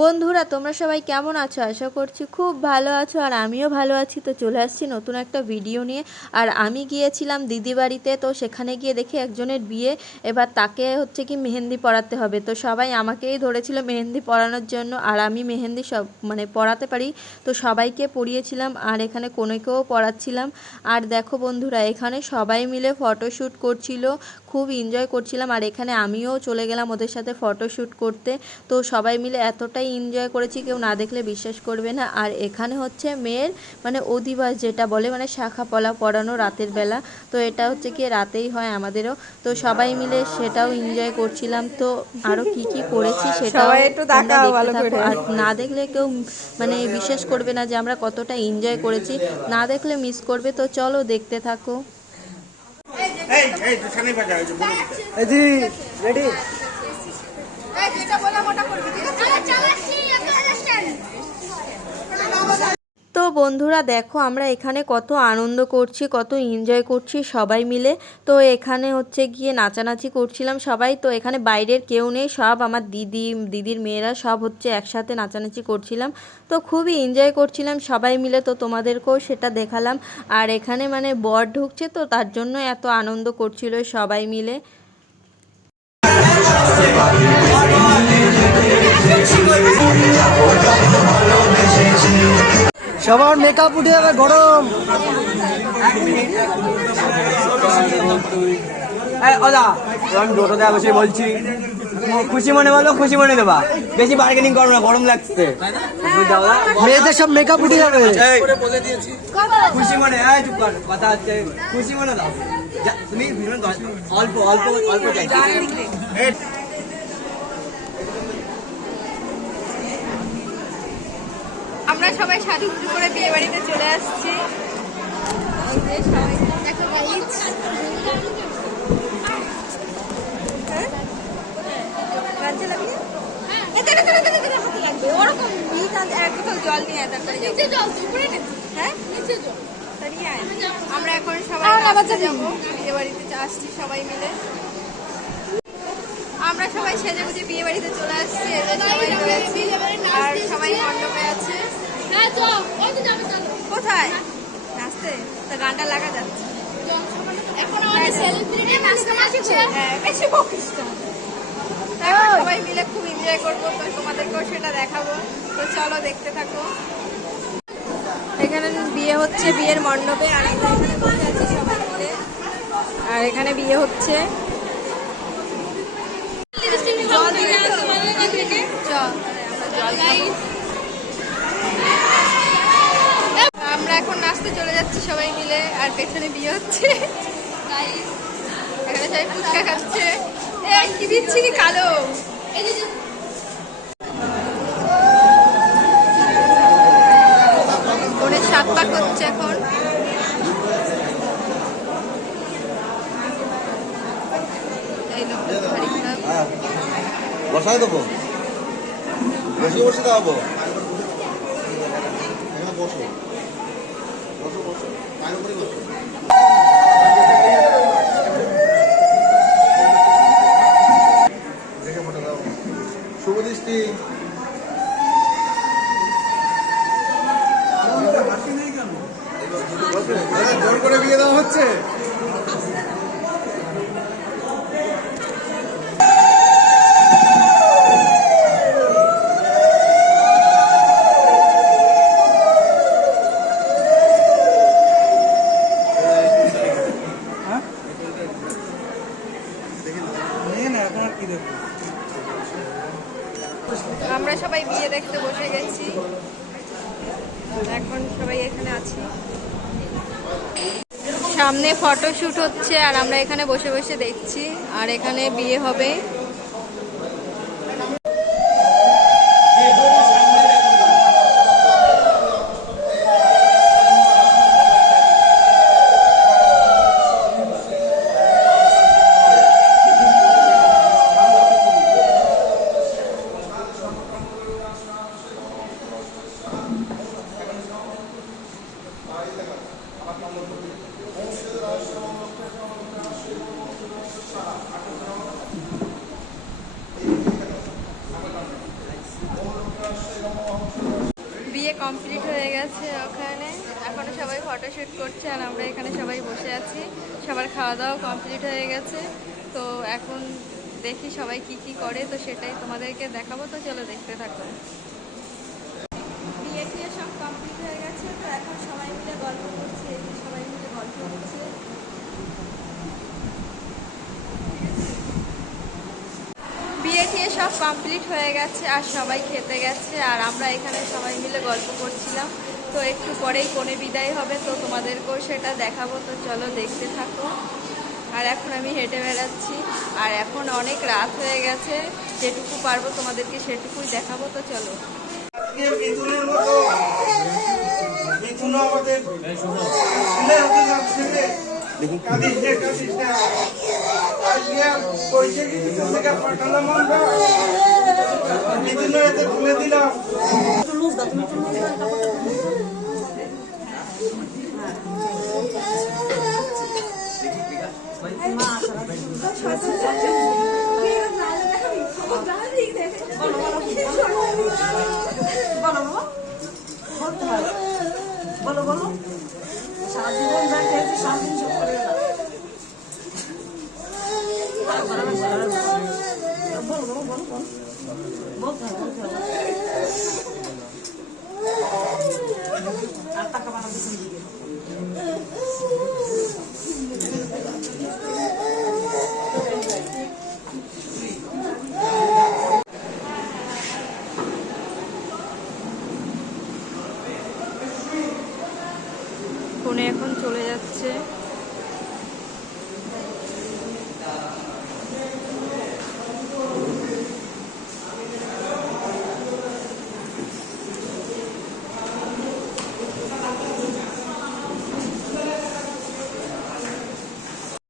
বন্ধুরা তোমরা সবাই কেমন আছো? আশা করছি খুব ভালো আছো আর আমিও ভালো আছি। তো চলে আসছি নতুন একটা ভিডিও নিয়ে। আর আমি গিয়েছিলাম দিদি বাড়িতে, তো সেখানে গিয়ে দেখি একজনের বিয়ে, এবার তাকে হচ্ছে কি মেহেন্দি পরাতে হবে। তো সবাই আমাকেই ধরেছিল মেহেন্দি পরানোর জন্য, আর আমি মেহেন্দি সব পরাতে পারি, তো সবাইকে পরিয়েছিলাম আর এখানে কনেকেও পরাচ্ছিলাম। আর দেখো বন্ধুরা, এখানে সবাই মিলে ফটোশ্যুট করছিল, খুব এনজয় করছিলাম। আর এখানে আমিও চলে গেলাম ওদের সাথে ফটোশ্যুট করতে। তো সবাই মিলে এতটাই এনজয় করেছি, কেউ না দেখলে বিশ্বাস করবে না। আর এখানে হচ্ছে মেয়ের অধিবাস যেটা বলে, শাখা পলা পরানো রাতের বেলা। তো এটা হচ্ছে কি রাতেই হয় আমাদেরও। তো সবাই মিলে সেটাও এনজয় করছিলাম। তো আরও কি কি করেছি সেটাও সবাই একটু তোমরা তাকাও দেখতে ভালো থাকো। করে। আর না দেখলে কেউ বিশ্বাস করবে না যে আমরা কতটা এনজয় করেছি, না দেখলে মিস করবে। তো চলো দেখতে থাকো। এই জি রেডি। তো বন্ধুরা দেখো, আমরা এখানে কত আনন্দ করছি, কত এনজয় করছি সবাই মিলে। তো এখানে হচ্ছে গিয়ে নাচানাচি করছিলাম সবাই। তো এখানে বাইরের কেউ নেই, সব আমার দিদির মেয়েরা সব হচ্ছে একসাথে নাচানাচি করছিলাম। তো খুবই এনজয় করছিলাম সবাই মিলে। তো তোমাদেরকেও সেটা দেখালাম। আর এখানে বর ঢুকছে, তো তার জন্য এত আনন্দ করছিল সবাই মিলে। সবার মেকআপ উঠে যাবে, গরম। আমি দুটো দেওয়া বসে বলছি, খুশি মনে বলো, খুশি মনে দেবা, বেশি বার্গেনিং করো না, গরম লাগছে। মেয়েদের সব মেকআপ উঠে যাবে, খুশি মনে। চুপ কর, কথা হচ্ছে, খুশি মনে দাও। তুমি অল্প অল্প অল্প চাইছি। আমরা সবাই সাজুগুজু করে বিয়ে বাড়িতে চলে আসছি। সবাই দেখো গাইজ, ওরকম এক বোতল জল নিয়ে হ্যাঁ আমরা এখন সবাই যাবো বিয়ে বাড়িতে আসছি সবাই মিলে। আমরা সবাই সেজে গুজে বিয়ে বাড়িতে চলে আসছি, সবাই রয়েছি আর সবাই মণ্ডপে আছে। কোথায় নাচতে? তো গানটা লাগা যাচ্ছে এখন, সবাই মিলে খুব এনজয় করবো। তো তোমাদেরকেও সেটা দেখাবো, তো চলো দেখতে থাকো। এখানে বিয়ে হচ্ছে, বিয়ের মণ্ডপে, আর আমরা এখানে বসে আছি সবাই মিলে। আর এখানে বিয়ে হচ্ছে। আমরা এখন নাচতে চলে যাচ্ছি সবাই মিলে, আর পেছনে বিয়ে হচ্ছে। এখানে সবাই ফুচকা খাচ্ছে, কি বিচ্ছিরি কালো। বোনের সাত পাক হচ্ছে এখন। এই লোকটা ভারী খারাপ। বসাই দেবো, বসে বসে দেওয়াবো। বসো বসো বসো, পায়ের উপরে বসো। দেখে ফটো দাও, শুভ দৃষ্টি। জোর করে বিয়ে দেওয়া হচ্ছে। আমরা সবাই বিয়ে দেখতে বসে গেছি, এখন সবাই এখানে আছি। সামনে ফটোশুট হচ্ছে আর আমরা এখানে বসে বসে দেখছি, আর এখানে বিয়ে হবে। বিয়ে কমপ্লিট হয়ে গেছে ওখানে, এখনো সবাই ফটোশ্যুট করছে আর আমরা এখানে সবাই বসে আছি। সবার খাওয়া দাওয়া কমপ্লিট হয়ে গেছে, তো এখন দেখি সবাই কি কি করে, তো সেটাই তোমাদেরকে দেখাবো, তো চলো দেখতে থাকো। বিয়ে টিয়ে সব কমপ্লিট হয়ে গেছে, তো এখন সবাই মিলে গল্প করছে, এই যে সবাই মিলে গল্প করছে। বিয়ে টিয়ে সব কমপ্লিট হয়ে গেছে আর সবাই খেতে গেছে, আর আমরা এখানে সবাই মিলে গল্প করছিলাম। তো একটু পরেই কনে বিদায় হবে, তো তোমাদেরকেও সেটা দেখাবো, তো চলো দেখতে থাকো। আর এখন আমি হেঁটে বেড়াচ্ছি, আর এখন অনেক রাত হয়ে গেছে, যেটুকু পারবো তোমাদেরকে সেটুকুই দেখাবো, তো চলো। আজকে মিথুনের মতো মিথুনও আমাদের ছেলে হতে যাচ্ছে রে। কাঁদিস রে, কাঁদিস না। আজকে বৈশাখী মিথুন থেকে পাঠালাম আমরা, মিথুনের হাতে তুলে দিলাম। বলো বলো, সারা জীবন যা খেয়েছি সারাদিন সব করে গেলাম। বলো বলো বলো বলো, বলতে হবে বলতে হবে। আর টাকা বানাবো দিকে। কনে এখন চলে যাচ্ছে।